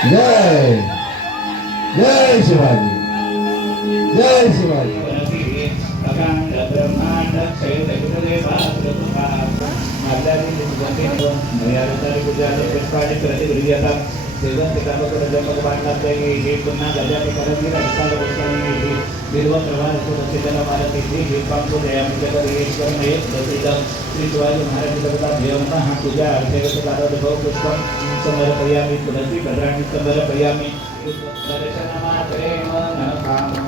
जय जय शिवाजी जय शिवाजी अखंड ब्रह्मांड क्षय पुष्पाणी प्रतिगृह्यता सेवन पितामकर जन्म बांधला हे पुन्हा गजाने करत विशाल गोष्टी बिल्व प्रवाह मारत येते हे पांडू दयामित आमच्याकडे हे प्रसिद्ध श्री शिवाजी महाराज जगता देवम हा तुझ्या अर्धेगत कारद भव पुष्पम समर्पयामि तुलसी भद्राणि समर्पयामि दर्शनमात्रे प्रेम न पूर्ति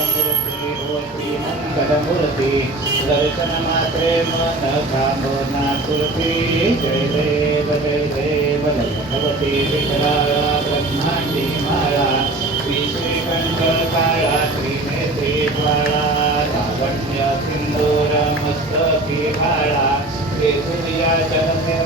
मंगलमूर्ती हो श्री मंगलमूर्ती दर्शन मात्रे मन कामना पूर्ती जय देव जय देव भगवती विठ्ठला ब्रह्मांडी माळा श्री श्रीकंठ काळा त्रिनेत्री ज्वाळा लावण्य सिंदूर मस्तकी भाळा केसरिया चरणे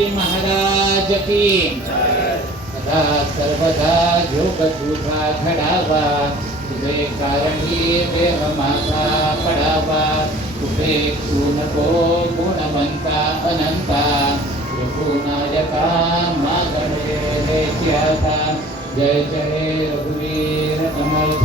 शिवाजी महाराज की. सदा सर्वदा योग तुझा घडावा. तुझे कारणी देव माझा पडावा. तुझे नको गुणवंता अनंता. रघुनायका मागणे त्याचा जय जय रघुवीर समर्थ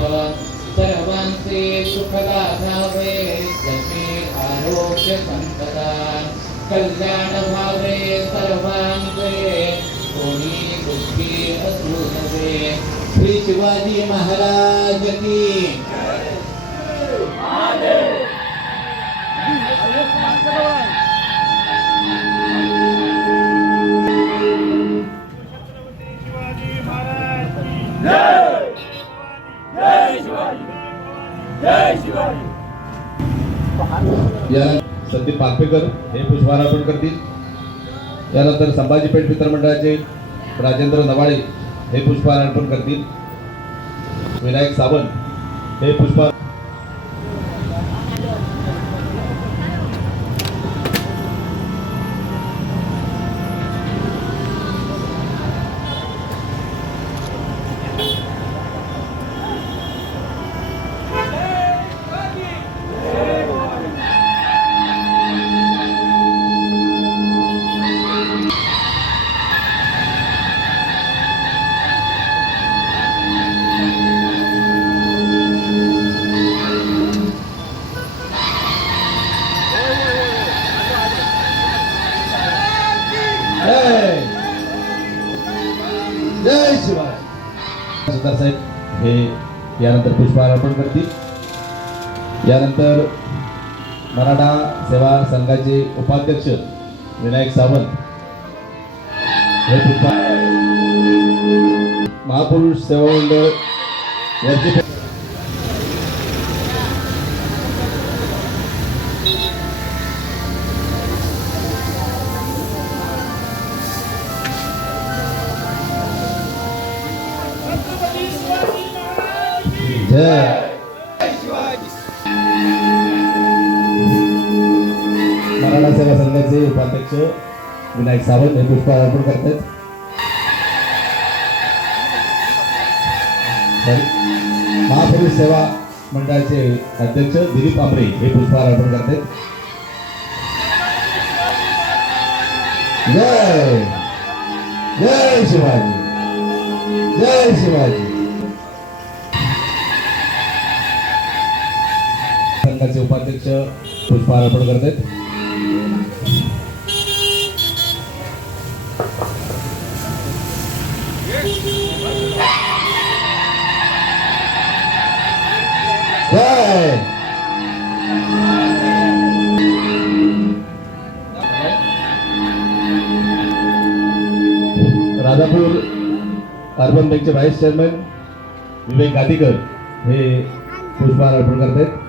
सर्वांचे सुखदा धावे जसे आरोग्य संपदा. कल्याण भावे सर्वांचे कोणी दुःखी असू नये. श्री शिवाजी. महाराज की Yeah. संदीप पालपेकर हे पुष्पहार अर्पण करतील. त्यानंतर संभाजी पेठ मित्रमंडळाचे राजेंद्र नवाळे हे पुष्पहार अर्पण करतील. विनायक सावंत हे पुष्पहार यानंतर पुष्पहार अर्पण करतील. यानंतर मराठा सेवा संघाचे उपाध्यक्ष विनायक सावंत हे पुष्पा महापुरुष सेवा मंडळ वरचे जय मराठा सेवा संघाचे उपाध्यक्ष विनायक सावंत हे पुष्प अर्पण करतात महापुरुष सेवा मंडळाचे अध्यक्ष दिलीप आंबरे हे पुष्पहार अर्पण करतात जय! जय शिवाजी! जय शिवाजी! संघाचे उपाध्यक्ष पुष्पहार अर्पण करतात जय. राजापूर अर्बन बँकचे व्हाईस चेअरमन विवेक गादीकर हे पुष्पहार अर्पण करतात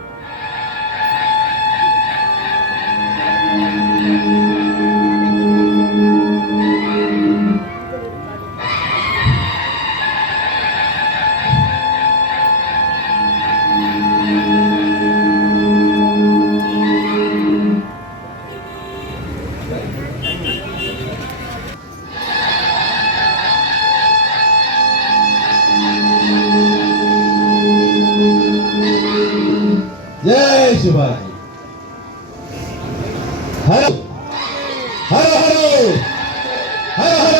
जय शिवाजी. हर हर हर हर हर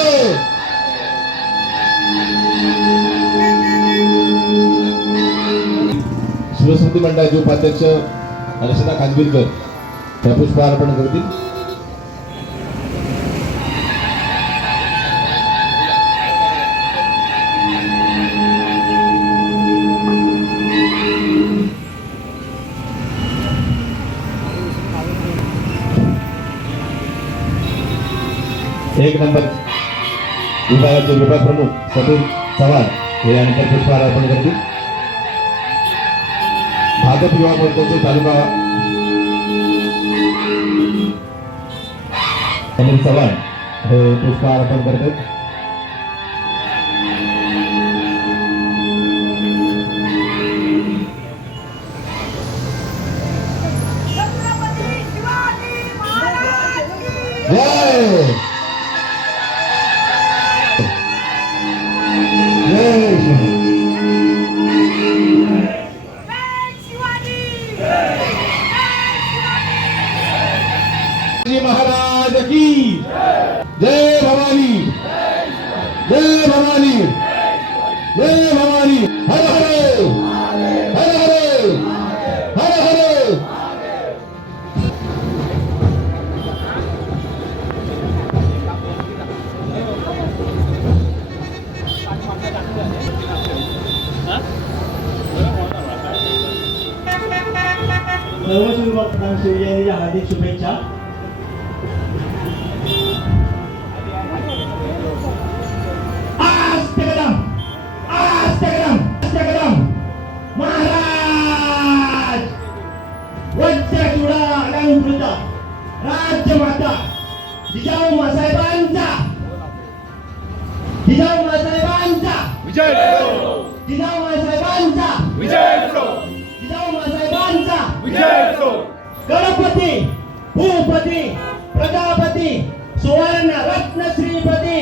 शिवस्मृती मंडळाचे उपाध्यक्ष अर्चना खानविलकर. त्या पुष्प अर्पण करतील. एक नंबर. विभागाचे विभाग प्रमुख समीर चव्हाण हे यानंतर पुष्पहार अर्पण करतील. भाजप युवा मोर्चाचे तालुका अनिल चव्हाण हे पुष्पहार अर्पण करतात. Yeah! जय भवानी। जय भवानी। जय भवानी। हर हर। हर हर। हर हर। सर्व शिवभक्तांना शिवजयंतीच्या हार्दिक शुभेच्छा. Wajah curah dan berita. Raja mata. Di jauh mata saya bancah Di jauh mata saya bancah Wijaya Kuro Di jauh mata saya bancah Wijaya Kuro Di jauh mata saya bancah Wijaya Kuro Galapati Bhupati Pradapati Suwana Ratna Sripati